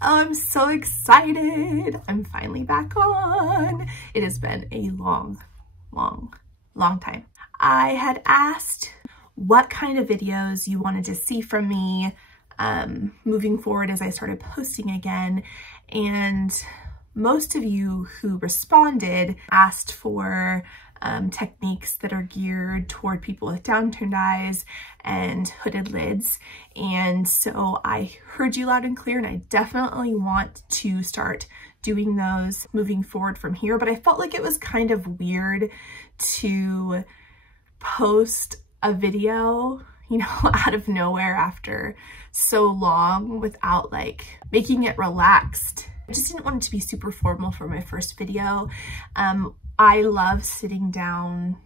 Oh, I'm so excited. I'm finally back on. It has been a long time. I had asked what kind of videos you wanted to see from me moving forward as I started posting again, and most of you who responded asked for techniques that are geared toward people with downturned eyes and hooded lids. And so I heard you loud and clear, and I definitely want to start doing those moving forward from here. But I felt like it was kind of weird to post a video, you know, out of nowhere after so long without like making it relaxed. I just didn't want it to be super formal for my first video. I love sitting down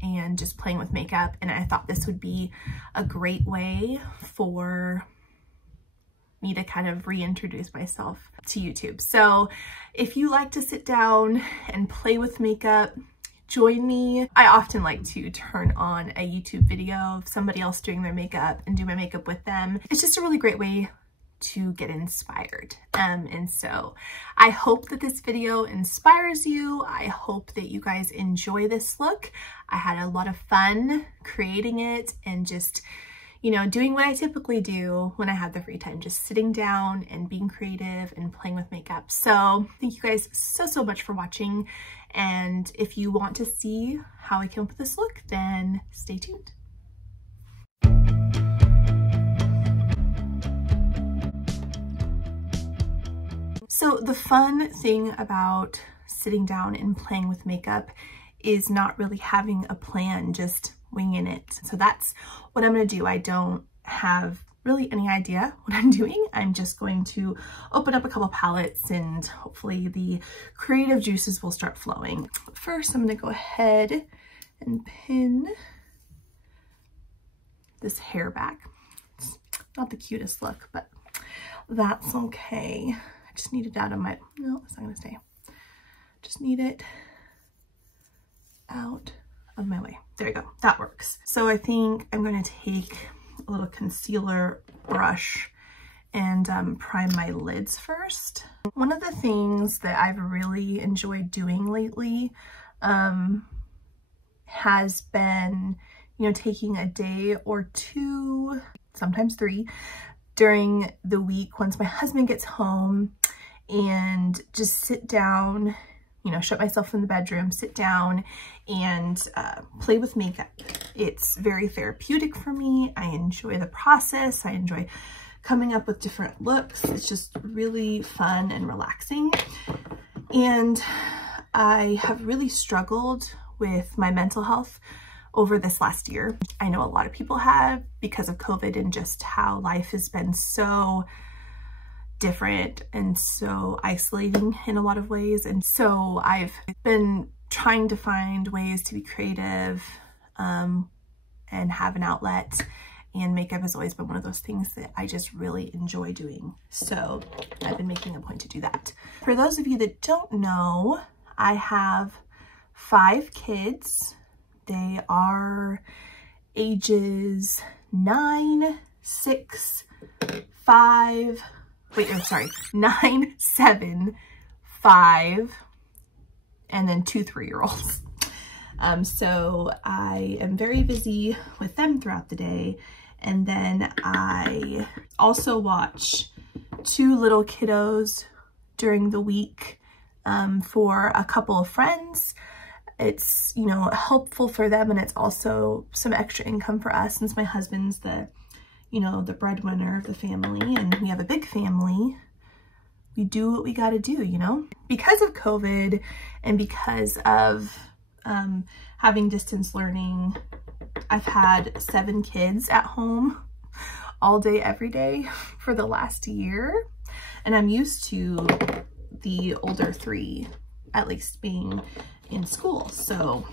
and just playing with makeup, and I thought this would be a great way for me to kind of reintroduce myself to YouTube. So if you like to sit down and play with makeup, join me. I often like to turn on a YouTube video of somebody else doing their makeup and do my makeup with them. It's just a really great way to get inspired. And so I hope that this video inspires you. I hope that you guys enjoy this look. I had a lot of fun creating it and just, you know, doing what I typically do when I have the free time, just sitting down and being creative and playing with makeup. So thank you guys so much for watching. And if you want to see how I came up with this look, then stay tuned. So the fun thing about sitting down and playing with makeup is not really having a plan, just winging it. So that's what I'm going to do. I don't have really any idea what I'm doing. I'm just going to open up a couple palettes and hopefully the creative juices will start flowing. First, I'm going to go ahead and pin this hair back. It's not the cutest look, but that's okay. I just need it out of my, no, it's not going to stay. Just need it out of my way. There you go. That works. So I think I'm going to take a little concealer brush and prime my lids first. One of the things that I've really enjoyed doing lately has been, you know, taking a day or two, sometimes 3, during the week once my husband gets home and just sit down, you know, shut myself in the bedroom, sit down and play with makeup. It's very therapeutic for me. I enjoy the process. I enjoy coming up with different looks. It's just really fun and relaxing. And I have really struggled with my mental health over this last year. I know a lot of people have because of COVID and just how life has been so different and so isolating in a lot of ways. And so I've been trying to find ways to be creative and have an outlet, and makeup has always been one of those things that I just really enjoy doing. So I've been making a point to do that. For those of you that don't know, I have 5 kids. They are ages 9, 6, 5, wait, I'm sorry, 9, 7, 5, and then 2 3-year-olds. So I am very busy with them throughout the day. And then I also watch 2 little kiddos during the week for a couple of friends. It's, you know, helpful for them, and it's also some extra income for us since my husband's the, you know, the breadwinner of the family, and we have a big family. We do what we got to do, you know? Because of COVID and because of having distance learning, I've had 7 kids at home all day, every day for the last year. And I'm used to the older 3 at least being in school. So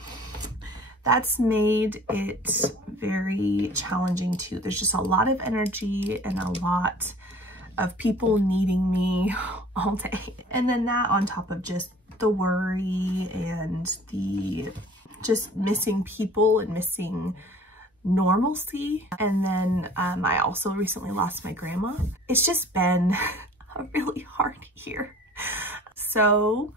that's made it very challenging too. There's just a lot of energy and a lot of people needing me all day. And then that on top of just the worry and the just missing people and missing normalcy. And then I also recently lost my grandma. It's just been really hard year. So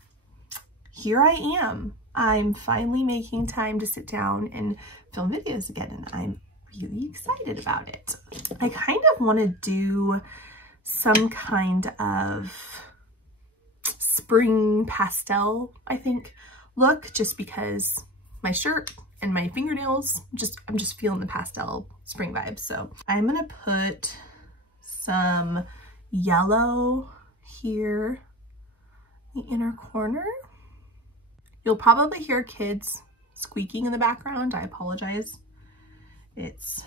here I am. I'm finally making time to sit down and film videos again, and I'm really excited about it. I kind of want to do some kind of spring pastel, I think, look, just because my shirt and my fingernails, I'm just feeling the pastel spring vibes. So I'm gonna put some yellow here in the inner corner. You'll probably hear kids squeaking in the background. I apologize. It's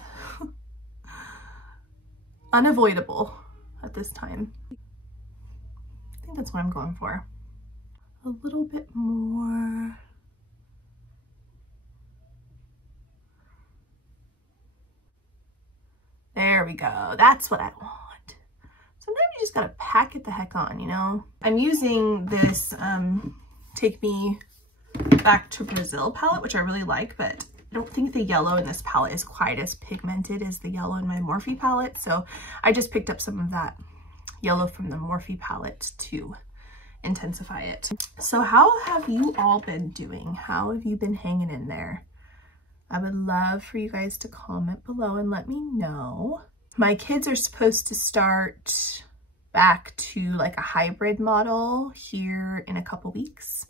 unavoidable at this time. I think that's what I'm going for. A little bit more. There we go. That's what I want. Sometimes you just gotta pack it the heck on, you know? I'm using this Take Me Back to Brazil palette, which I really like, but I don't think the yellow in this palette is quite as pigmented as the yellow in my Morphe palette. So I just picked up some of that yellow from the Morphe palette to intensify it. So how have you all been doing? How have you been hanging in there? I would love for you guys to comment below and let me know. My kids are supposed to start back to like a hybrid model here in a couple weeks,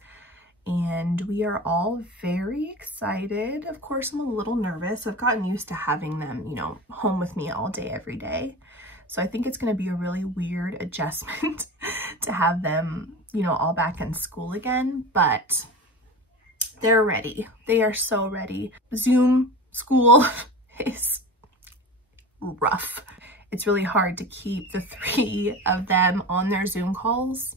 and we are all very excited. Of course, I'm a little nervous. I've gotten used to having them, you know, home with me all day, every day. So I think it's going to be a really weird adjustment to have them, you know, all back in school again, but they're ready. They are so ready. Zoom school is rough. It's really hard to keep the 3 of them on their Zoom calls,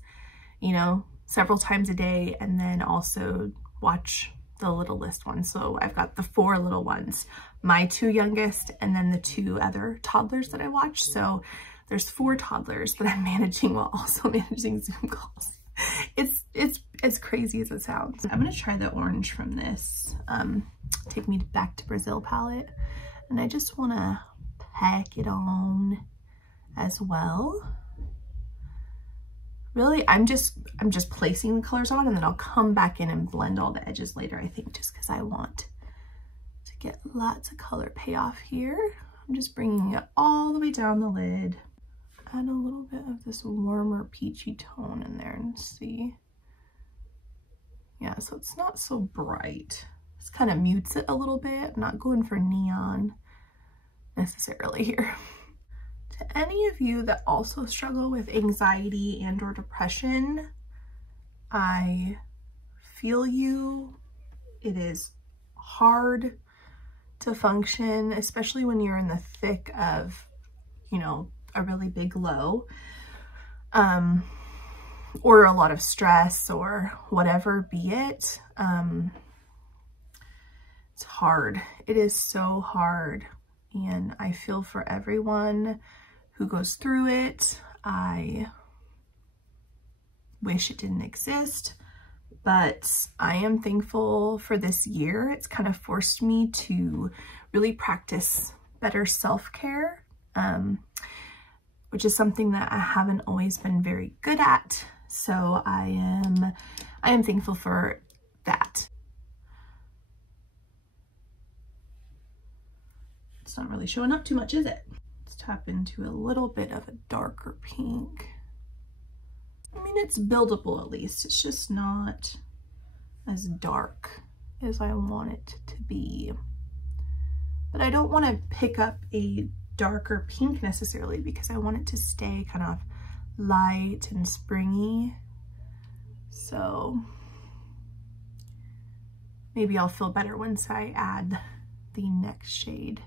you know, several times a day, and then also watch the littlest ones. So I've got the 4 little ones, my 2 youngest, and then the 2 other toddlers that I watch. So there's 4 toddlers that I'm managing while also managing Zoom calls. It's as crazy as it sounds. I'm gonna try the orange from this Take Me Back to Brazil palette, and I just wanna pack it on as well. Really, I'm just placing the colors on, and then I'll come back in and blend all the edges later, I think, just because I want to get lots of color payoff here. I'm just bringing it all the way down the lid. Add a little bit of this warmer peachy tone in there and see. Yeah, so it's not so bright. This kind of mutes it a little bit. I'm not going for neon necessarily here. To any of you that also struggle with anxiety and or depression, I feel you. It is hard to function, especially when you're in the thick of, you know, a really big low, or a lot of stress or whatever be it. It's hard. It is so hard, and I feel for everyone who goes through it. I wish it didn't exist, but I am thankful for this year. It's kind of forced me to really practice better self-care, which is something that I haven't always been very good at. So I am thankful for that. It's not really showing up too much, is it? Let's tap into a little bit of a darker pink. I mean, it's buildable at least. It's just not as dark as I want it to be. But I don't want to pick up a darker pink necessarily, because I want it to stay kind of light and springy. So maybe I'll feel better once I add the next shade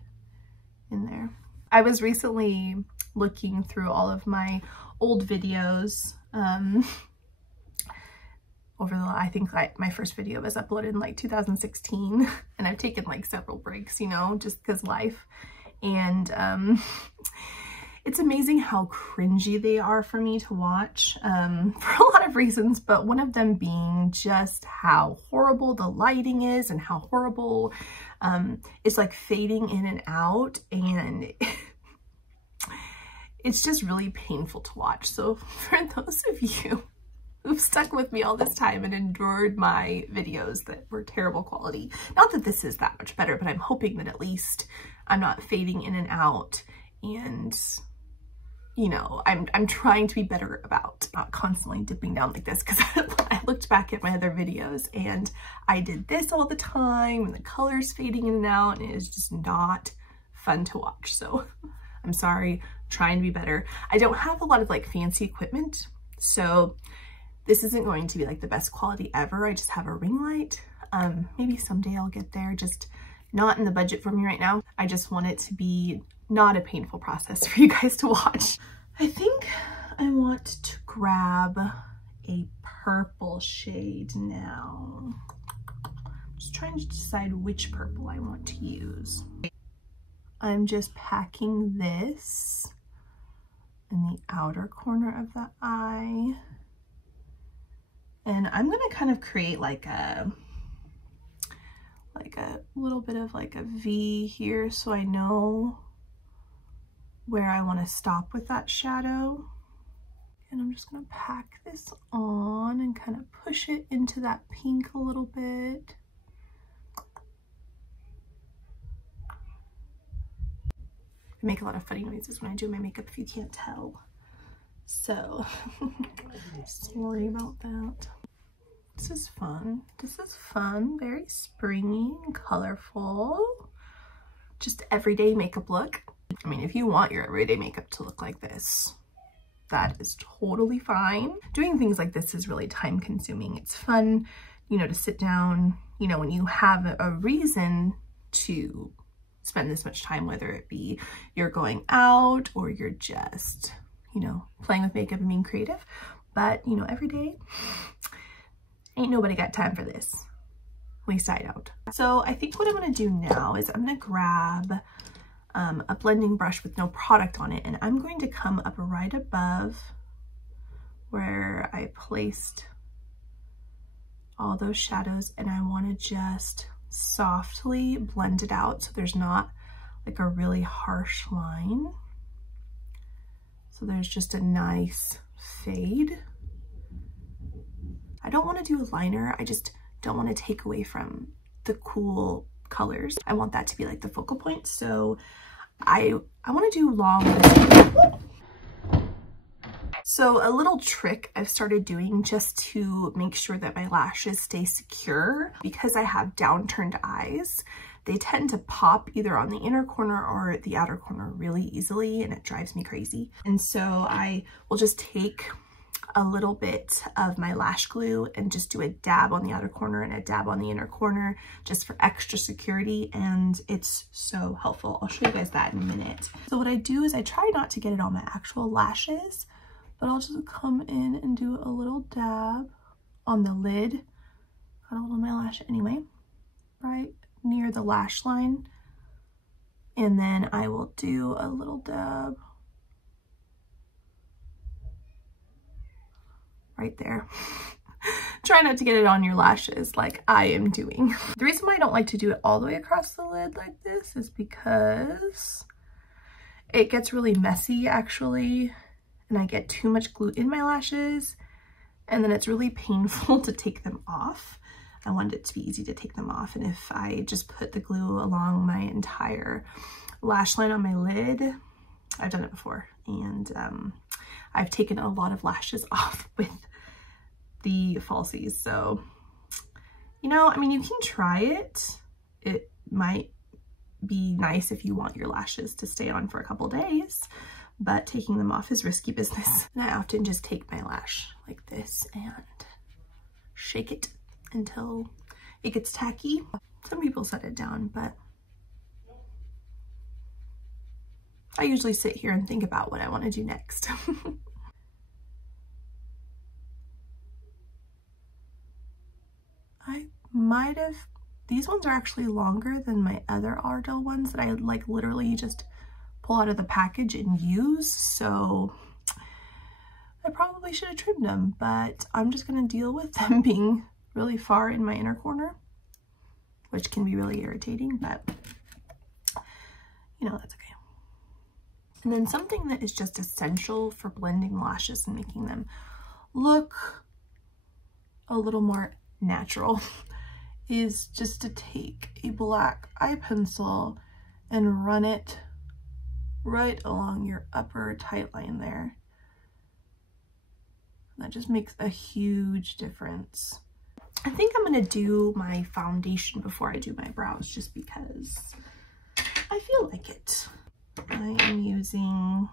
in there. I was recently looking through all of my old videos. I think my first video was uploaded in like 2016, and I've taken like several breaks, you know, just because life. And it's amazing how cringy they are for me to watch, for a lot of reasons, but one of them being just how horrible the lighting is and how horrible it's like fading in and out, and it's just really painful to watch. So for those of you who've stuck with me all this time and endured my videos that were terrible quality, not that this is that much better, but I'm hoping that at least I'm not fading in and out, and you know, I'm trying to be better about not constantly dipping down like this, because I looked back at my other videos and I did this all the time and the colors fading in and out, and it is just not fun to watch. So I'm sorry, I'm trying to be better. I don't have a lot of like fancy equipment, so this isn't going to be like the best quality ever. I just have a ring light. Maybe someday I'll get there, just not in the budget for me right now. I just want it to be not a painful process for you guys to watch. I think I want to grab a purple shade now. I'm just trying to decide which purple I want to use. I'm just packing this in the outer corner of the eye. And I'm gonna kind of create like a little bit of like a V here, so I know where I want to stop with that shadow. And I'm just gonna pack this on and kind of push it into that pink a little bit. I make a lot of funny noises when I do my makeup, if you can't tell. So sorry about that. This is fun. This is fun, very springy and colorful. Just everyday makeup look. I mean, if you want your everyday makeup to look like this, that is totally fine. Doing things like this is really time consuming. It's fun, you know, to sit down, you know, when you have a reason to spend this much time, whether it be you're going out or you're just, you know, playing with makeup and being creative. But, you know, every day, ain't nobody got time for this. At least I don't. So I think what I'm gonna do now is I'm gonna grab a blending brush with no product on it, and I'm going to come up right above where I placed all those shadows, and I wanna just softly blend it out so there's not like a really harsh line. So there's just a nice fade. I don't want to do a liner. I just don't want to take away from the cool colors. I want that to be like the focal point. So I want to do long. So a little trick I've started doing just to make sure that my lashes stay secure, because I have downturned eyes, they tend to pop either on the inner corner or the outer corner really easily, and it drives me crazy. And so I will just take a little bit of my lash glue and just do a dab on the outer corner and a dab on the inner corner just for extra security, and it's so helpful. I'll show you guys that in a minute. So what I do is I try not to get it on my actual lashes, but I'll just come in and do a little dab on the lid. Got a little on my lash anyway, right near the lash line. And then I will do a little dab right there. Try not to get it on your lashes like I am doing. The reason why I don't like to do it all the way across the lid like this is because it gets really messy actually, and I get too much glue in my lashes, and then it's really painful to take them off. I wanted it to be easy to take them off, and if I just put the glue along my entire lash line on my lid, I've done it before, and I've taken a lot of lashes off with the falsies. So, you know, I mean, you can try it. It might be nice if you want your lashes to stay on for a couple days, but taking them off is risky business. And I often just take my lash like this and shake it until it gets tacky. Some people set it down, but I usually sit here and think about what I want to do next. I might have, these ones are actually longer than my other Ardell ones that I like literally just pull out of the package and use, so I probably should have trimmed them, but I'm just going to deal with them being really far in my inner corner, which can be really irritating, but you know, that's okay. And then something that is just essential for blending lashes and making them look a little more natural is just to take a black eye pencil and run it right along your upper tight line there. That just makes a huge difference. I think I'm gonna do my foundation before I do my brows just because I feel like it. I am using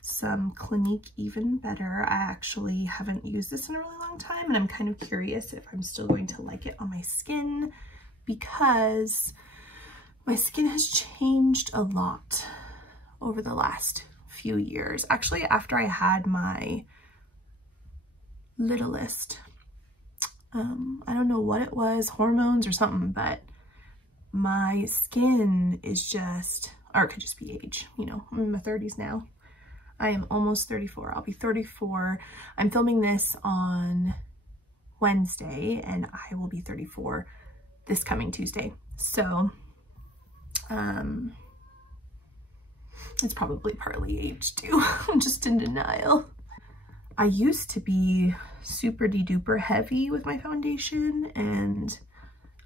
some Clinique Even Better. I actually haven't used this in a really long time, and I'm kind of curious if I'm still going to like it on my skin because my skin has changed a lot over the last few years. Actually, after I had my littlest, I don't know what it was, hormones or something, but my skin is just, or it could just be age, you know, I'm in my 30s now. I am almost 34. I'll be 34. I'm filming this on Wednesday and I will be 34 this coming Tuesday. So, it's probably partly age too. I'm just in denial. I used to be super duper heavy with my foundation, and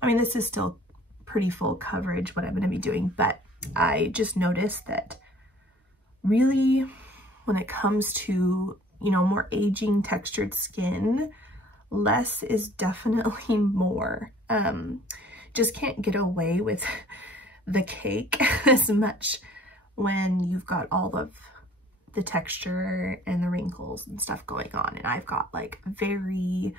I mean, this is still pretty full coverage what I'm going to be doing, but I just noticed that really when it comes to, you know, more aging textured skin, less is definitely more. Just can't get away with the cake as much when you've got all of the texture and the wrinkles and stuff going on. And I've got like very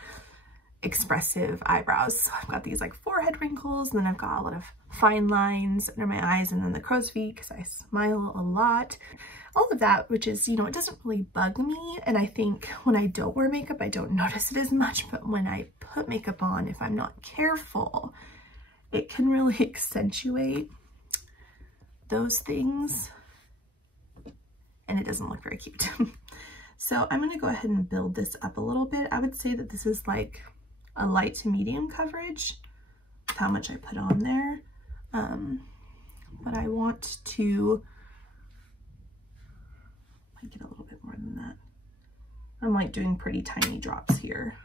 expressive eyebrows. So I've got these like forehead wrinkles, and then I've got a lot of fine lines under my eyes, and then the crow's feet because I smile a lot. All of that, which is, you know, it doesn't really bug me. And I think when I don't wear makeup, I don't notice it as much. But when I put makeup on, if I'm not careful, it can really accentuate those things. And it doesn't look very cute. So I'm going to go ahead and build this up a little bit. I would say that this is like a light to medium coverage with how much I put on there. But I want to get a little bit more than that. I'm like doing pretty tiny drops here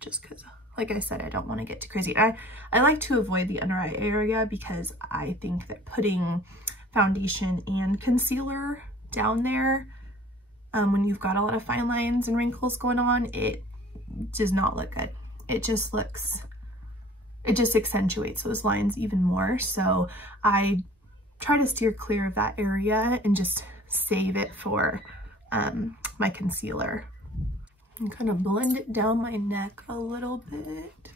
just because, like I said, I don't want to get too crazy. I like to avoid the under eye area because I think that putting foundation and concealer down there when you've got a lot of fine lines and wrinkles going on, it does not look good. It just accentuates those lines even more. So I try to steer clear of that area and just save it for my concealer. And kind of blend it down my neck a little bit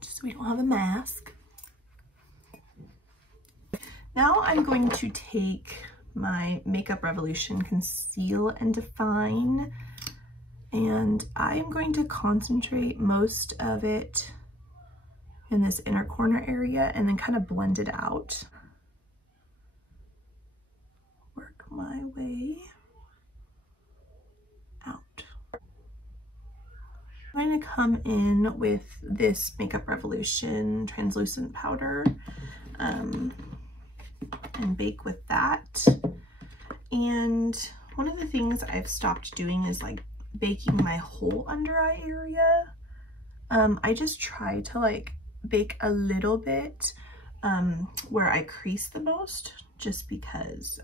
just so we don't have a mask. Now I'm going to take my Makeup Revolution Conceal and Define, and I'm going to concentrate most of it in this inner corner area and then kind of blend it out. Work my way out. I'm going to come in with this Makeup Revolution translucent powder and bake with that. And one of the things I've stopped doing is like baking my whole under eye area. I just try to like bake a little bit where I crease the most, just because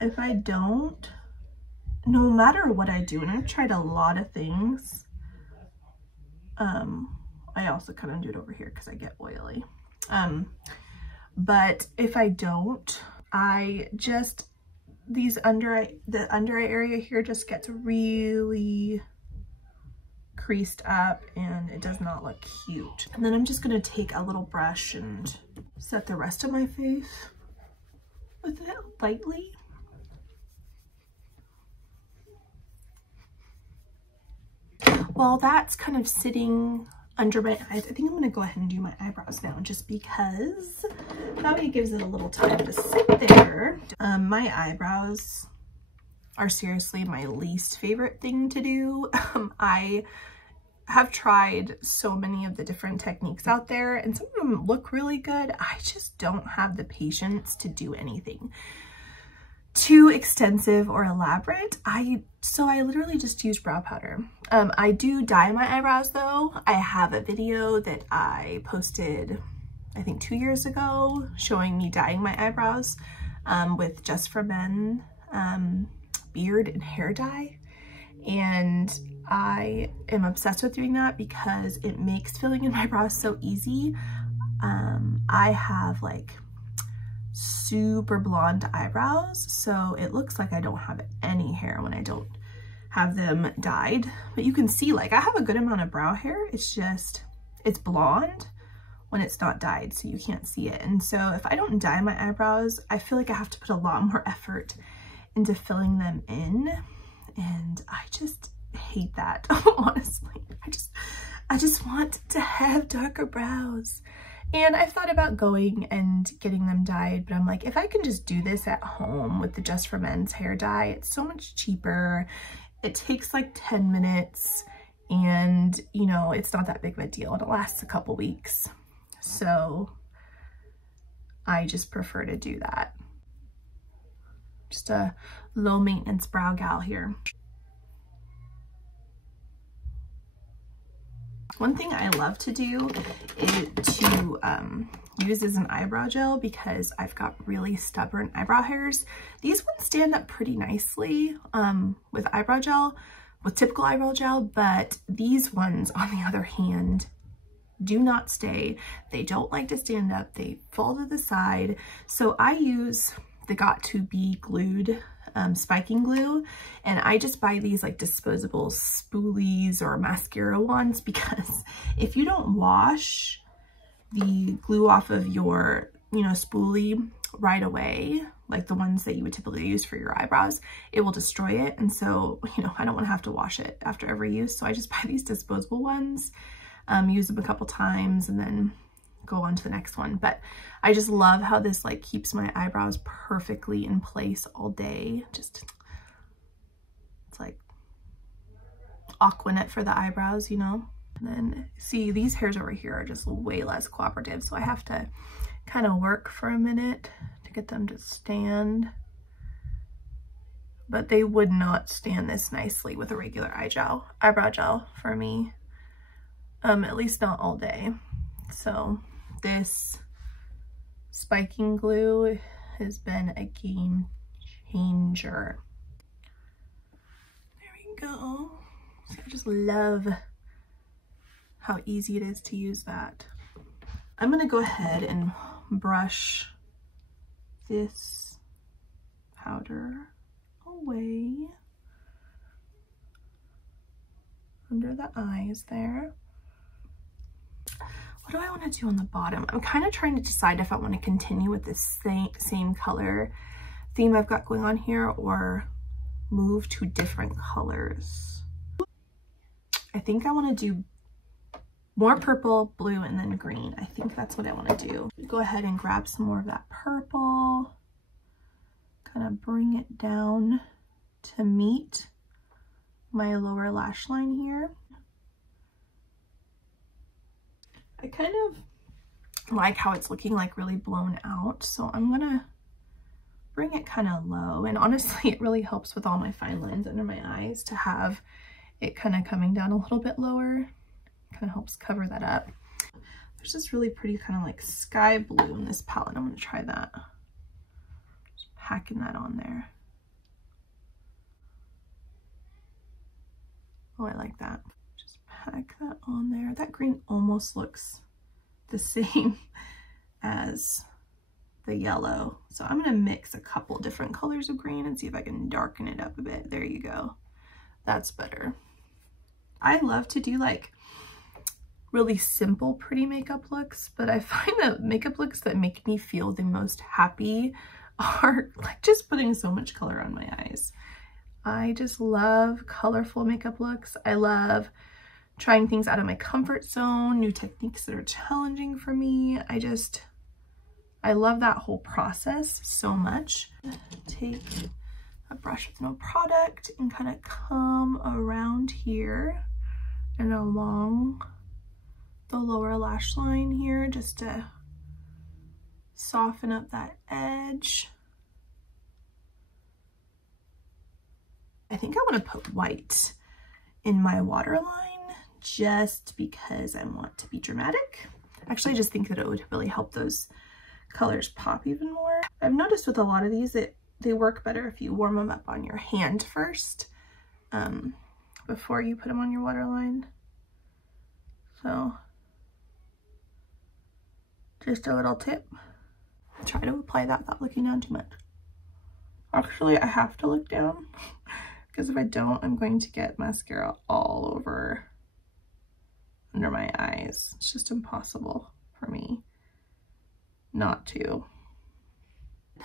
if I don't, no matter what I do, and I've tried a lot of things, I also kind of do it over here because I get oily. But if I don't, I just, the under eye area here just gets really creased up and it does not look cute. And then I'm just gonna take a little brush and set the rest of my face with it lightly. While that's kind of sitting under my eyes, I think I'm gonna go ahead and do my eyebrows now, just because that way it gives it a little time to sit there. My eyebrows are seriously my least favorite thing to do. I have tried so many of the different techniques out there, and some of them look really good. I just don't have the patience to do anything too extensive or elaborate. So I literally just use brow powder. I do dye my eyebrows though. I have a video that I posted, I think 2 years ago, showing me dyeing my eyebrows with Just for Men beard and hair dye. And I am obsessed with doing that because it makes filling in my brows so easy. I have like super blonde eyebrows, so it looks like I don't have any hair when I don't have them dyed. But you can see, like, I have a good amount of brow hair. It's just, it's blonde when it's not dyed, so you can't see it. And so if I don't dye my eyebrows, I feel like I have to put a lot more effort into filling them in, and I just hate that. Honestly, I just want to have darker brows. And I've thought about going and getting them dyed, but I'm like, if I can just do this at home with the Just for Men's hair dye, it's so much cheaper. It takes like 10 minutes and, you know, it's not that big of a deal, and it lasts a couple weeks. So I just prefer to do that. Just a low maintenance brow gal here. One thing I love to do is to use as an eyebrow gel, because I've got really stubborn eyebrow hairs. These ones stand up pretty nicely with eyebrow gel, with typical eyebrow gel, but these ones, on the other hand, do not stay. They don't like to stand up. They fall to the side. So I use the Got To Be Glued spiking glue, and I just buy these like disposable spoolies or mascara wands, because if you don't wash the glue off of your, you know, spoolie right away, like the ones that you would typically use for your eyebrows, it will destroy it. And so, you know, I don't want to have to wash it after every use, so I just buy these disposable ones, use them a couple times, and then go on to the next one. But I just love how this like keeps my eyebrows perfectly in place all day. Just, it's like Aquanet for the eyebrows, you know. And then see, these hairs over here are just way less cooperative, so I have to kind of work for a minute to get them to stand. But they would not stand this nicely with a regular eyebrow gel for me, at least not all day. So this spiking glue has been a game changer. There we go. So I just love how easy it is to use that. I'm gonna go ahead and brush this powder away under the eyes there. What do I want to do on the bottom? I'm kind of trying to decide if I want to continue with this same color theme I've got going on here, or move to different colors. I think I want to do more purple, blue, and then green. I think that's what I want to do. Go ahead and grab some more of that purple, kind of bring it down to meet my lower lash line here. I kind of like how it's looking like really blown out, so I'm gonna bring it kind of low. And honestly, it really helps with all my fine lines under my eyes to have it kind of coming down a little bit lower. Kind of helps cover that up. There's this really pretty kind of like sky blue in this palette. I'm gonna try that. Just packing that on there. Oh, I like that. Pack that on there. That green almost looks the same as the yellow. So I'm going to mix a couple different colors of green and see if I can darken it up a bit. There you go. That's better. I love to do like really simple, pretty makeup looks, but I find that makeup looks that make me feel the most happy are like just putting so much color on my eyes. I just love colorful makeup looks. I love trying things out of my comfort zone, new techniques that are challenging for me. I love that whole process so much. Take a brush with no product and kind of come around here and along the lower lash line here, just to soften up that edge. I think I want to put white in my waterline just because I want to be dramatic. Actually, I just think that it would really help those colors pop even more. I've noticed with a lot of these that they work better if you warm them up on your hand first, before you put them on your waterline. So just a little tip. Try to apply that without looking down too much. Actually, I have to look down because if I don't, I'm going to get mascara all over under my eyes. It's just impossible for me not to.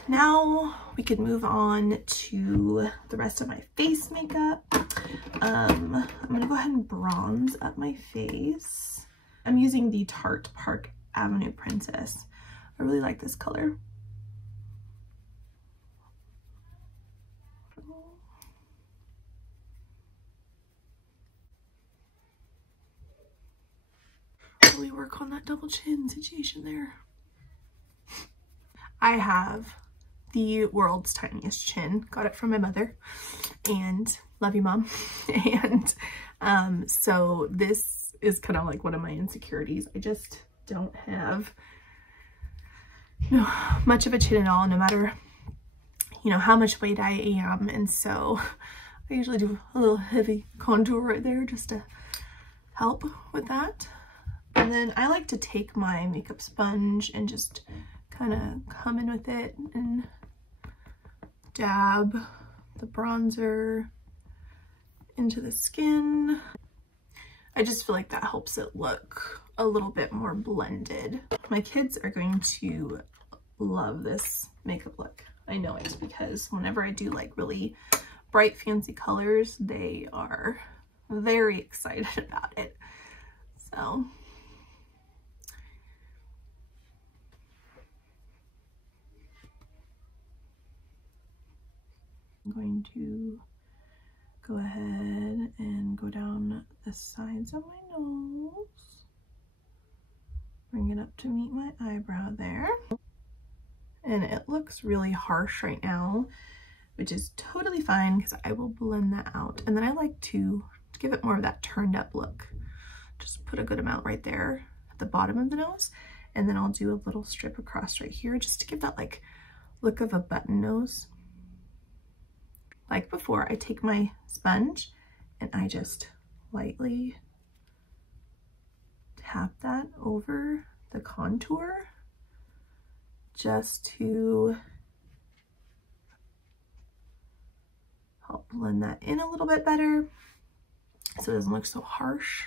Now we could move on to the rest of my face makeup. I'm gonna go ahead and bronze up my face. I'm using the Tarte Park Avenue Princess. I really like this color. Really work on that double chin situation there. I have the world's tiniest chin. Got it from my mother, and love you, Mom. And so this is kind of like one of my insecurities. I just don't have, you know, much of a chin at all, no matter, you know, how much weight I am. And so I usually do a little heavy contour right there just to help with that. And then I like to take my makeup sponge and just kind of come in with it and dab the bronzer into the skin. I just feel like that helps it look a little bit more blended. My kids are going to love this makeup look. I know it, because whenever I do like really bright fancy colors, they are very excited about it. So I'm going to go ahead and go down the sides of my nose, bring it up to meet my eyebrow there. And it looks really harsh right now, which is totally fine because I will blend that out. And then I like to give it more of that turned up look. Just put a good amount right there at the bottom of the nose. And then I'll do a little strip across right here just to give that like look of a button nose. Like before, I take my sponge and I just lightly tap that over the contour just to help blend that in a little bit better so it doesn't look so harsh.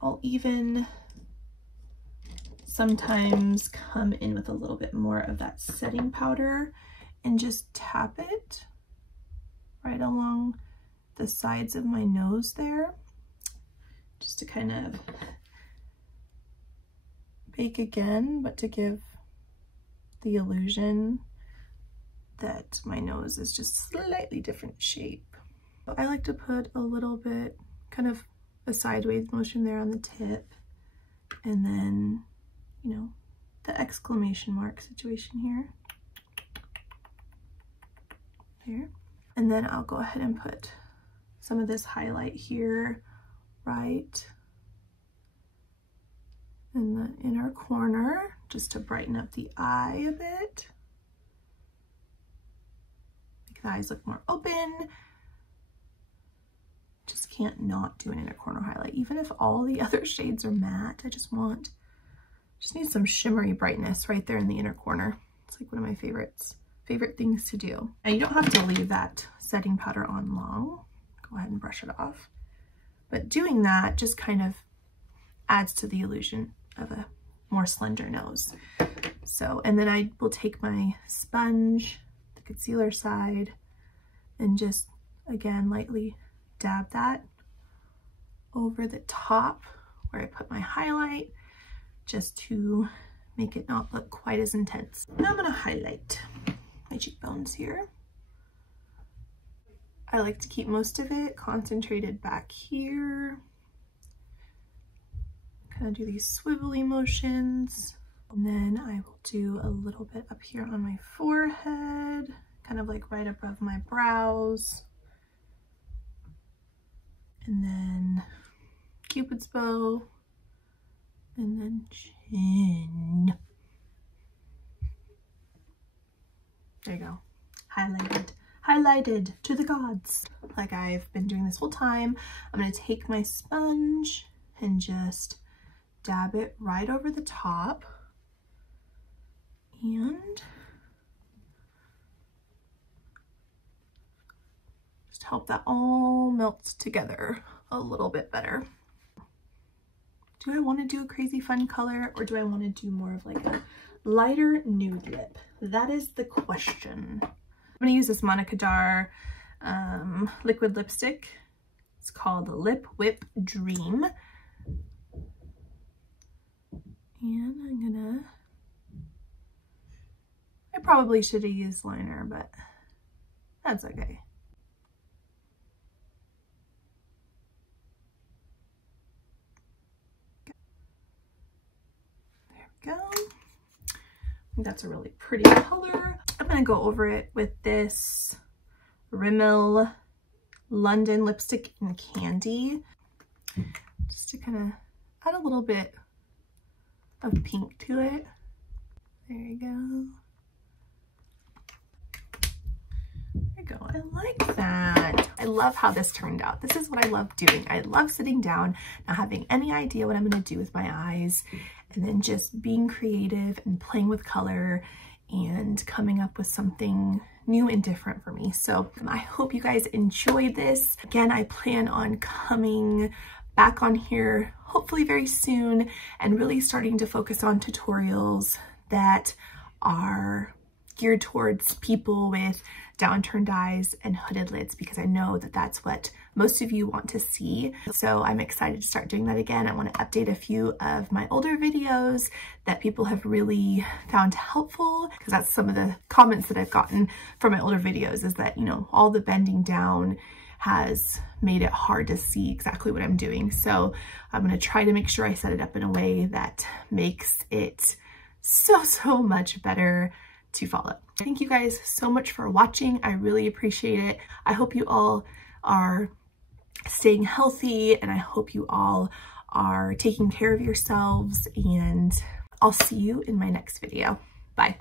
I'll even sometimes come in with a little bit more of that setting powder and just tap it right along the sides of my nose there, just to kind of bake again, but to give the illusion that my nose is just slightly different shape. I like to put a little bit, kind of a sideways motion there on the tip, and then, you know, the exclamation mark situation here. There. And then I'll go ahead and put some of this highlight here, right in the inner corner, just to brighten up the eye a bit. Make the eyes look more open. Just can't not do an inner corner highlight. Even if all the other shades are matte, I just need some shimmery brightness right there in the inner corner. It's like one of my favorite things to do. And you don't have to leave that setting powder on long. Go ahead and brush it off. But doing that just kind of adds to the illusion of a more slender nose. So, and then I will take my sponge, the concealer side, and just, again, lightly dab that over the top where I put my highlight, just to make it not look quite as intense. Now I'm gonna highlight my cheekbones here. I like to keep most of it concentrated back here kind of do these swivelly motions. And then I will do a little bit up here on my forehead, kind of like right above my brows. And then Cupid's bow, and then chin. There you go. Highlighted to the gods. Like I've been doing this whole time. I'm gonna take my sponge and just dab it right over the top. And just help that all melt together a little bit better. Do I want to do a crazy fun color, or do I want to do more of like a lighter nude lip? That is the question. I'm going to use this Manna Kadar liquid lipstick. It's called the Lip Whip Dream. And I probably should have used liner, but that's okay. Go. I think that's a really pretty color. I'm gonna go over it with this Rimmel London lipstick in Candy, just to kind of add a little bit of pink to it. There you go. There you go. I like that. I love how this turned out. This is what I love doing. I love sitting down, not having any idea what I'm going to do with my eyes, and then just being creative and playing with color and coming up with something new and different for me. So I hope you guys enjoyed this. Again, I plan on coming back on here hopefully very soon and really starting to focus on tutorials that are geared towards people with downturned eyes and hooded lids, because I know that that's what most of you want to see. So I'm excited to start doing that again. I want to update a few of my older videos that people have really found helpful, because that's some of the comments that I've gotten from my older videos, is that, you know, all the bending down has made it hard to see exactly what I'm doing. So I'm going to try to make sure I set it up in a way that makes it so much better to follow. Thank you guys so much for watching. I really appreciate it. I hope you all are staying healthy, and I hope you all are taking care of yourselves, and I'll see you in my next video. Bye.